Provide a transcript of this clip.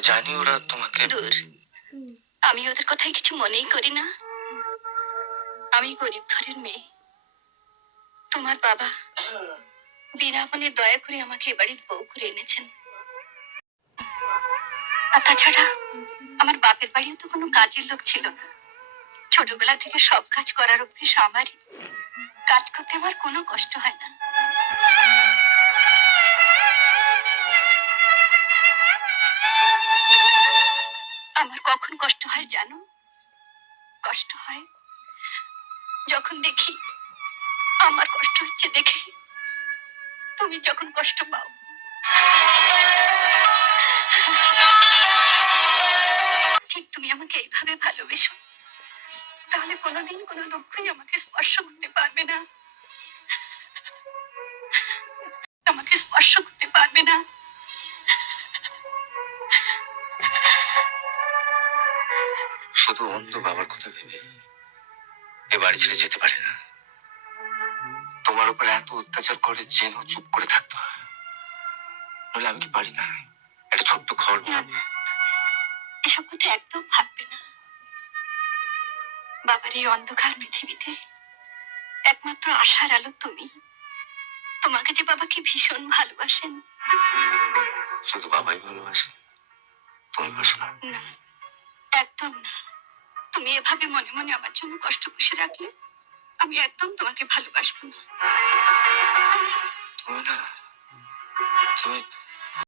আমি জানি ওরা তোমাকে। দূর, আমি ওদের কথাই কিছু মনেই করি না। আমি গরিব ঘরের মেয়ে। তোমার বাবা বিনা মনে দয়া করে আমাকে এ বাড়ির বউ করে এনেছেন। আর তাছাড়া আমার বাপের বাড়িও তো কোনো কাজের লোক ছিল না। ছোটবেলা থেকে সব কাজ করার অভ্যেস আমারই। কাজ করতে আমার কোনো কষ্ট হয় না। আমার কখন কষ্ট হয় জানো? কষ্ট হয় যখন দেখি আমার কষ্ট হচ্ছে দেখে তুমি যখন কষ্ট পাও। ঠিক তুমি আমাকে এইভাবে ভালোবেসো, তাহলে কোনোদিন কোনো দুঃখই আমাকে স্পর্শ করতে পারবে না। আমাকে স্পর্শ করতে পারবে না। শুধু অন্ধ বাবার কথা ভেবে এ বাড়ি ছেড়ে যেতে পারে না। তোমার উপর এত অত্যাচার করে জেনেও চুপ করে থাকতে হয়। নইলে আমি কি পারি না একটা ছোট্ট ঘর? না না, এসব কথা একদম ভাববে না। বাবার এই অন্ধকার পৃথিবীতে একমাত্র আশার আলো তুমি। তোমাকে যে বাবাকে ভীষণ ভালোবাসেন। শুধু বাবাই ভালোবাসে, তুমি বাসো না? না, একদম না। তুমি এভাবে মনে মনে আমার জন্য কষ্ট পুষে রাখলে আমি একদম তোমাকে ভালোবাসবো না। তুমি না, তুমি